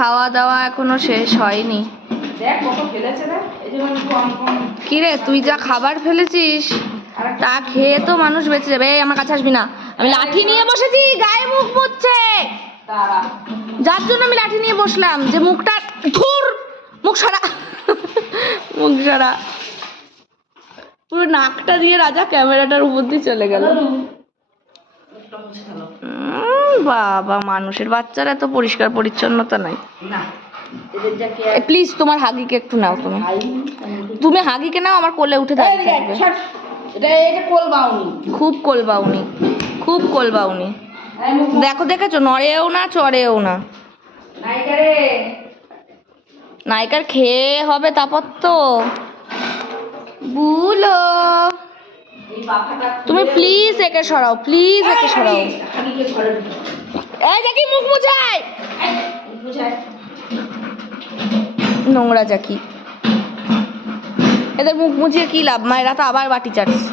খাওয়া দাওয়া এখনো শেষ হয়নি। কি রে, তুই যা খাবার ফেলেছিস তা খেয়ে তো মানুষ বেঁচে যাবে। আমার কাছে আসবি না, আমি লাঠি নিয়ে বসেছি, গায়ে মুখ মুছছে, যার জন্য আমি লাঠি নিয়ে বসলাম যে মুখটা ধুর, মুখ সারা মুখ সারা পুরো নাকটা দিয়ে রাজা ক্যামেরাটার উপর দিয়ে চলে গেল। বাবা, মানুষের বাচ্চারা তো পরিষ্কার পরিচ্ছন্নতা নাই। প্লিজ তোমার হাগিকে একটু নাও, তুমি হাগিকে নাও, আমার কোলে উঠে দাঁড়িয়ে খুব কোলবাউনি, খুব কোলবাউনি। দেখো, দেখেছো, নড়েও না চড়েও না। নায়িকার খেয়ে হবে তারপর তো বুলো। তুমি প্লিজ একে সরাও, প্লিজ একে সরাও। এই জাকি, মুখ মুছাই, নোংরা জাকি। এদের মুখ মুছিয়ে কি লাভ, মায়েরা তো আবার বাটি চাটছে।